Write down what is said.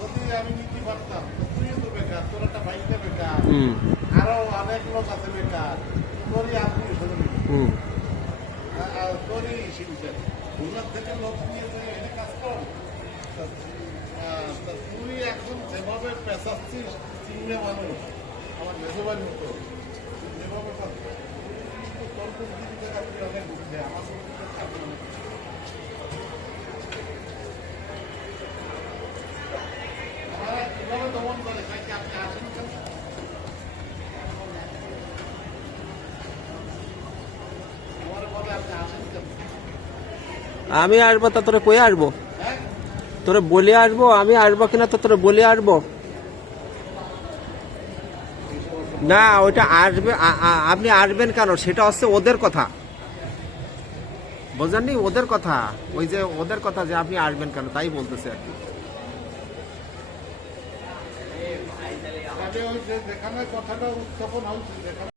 যদি আমি নিতে পারতাম তো তুইও তো বেকার তোর একটা ভাইটা বেকার আরও অনেক লোক আছে বেকার তোরই স্বজন তোরই ওনার থেকে লোক নিয়ে তুই এনে কাজ কর তুই এখন যেভাবে পেঁচাচ্ছিস চিহ্নে মানুষ আমার মেজবাইয়ের মতো তুই যেভাবে তোর বুদ্ধিতে তুই অনেক বুঝছে আমার বুদ্ধিতে থাকবে না। আমার কীভাবে দমন করে কাকে আপনি আসেন কেন আমার বলে আপনি আসেন কেন আমি আসব তা তোরে কয়ে আসব? তোরে বলে আসব, আমি আসব কিনা তো তোরে বলে আসব? না, ওইটা আসবে আপনি আসবেন কেন? সেটা হচ্ছে ওদের কথা। বোঝেননি? ওদের কথা। ওই যে ওদের কথা যে আপনি আসবেন কেন? তাই বলতেছে আর কি।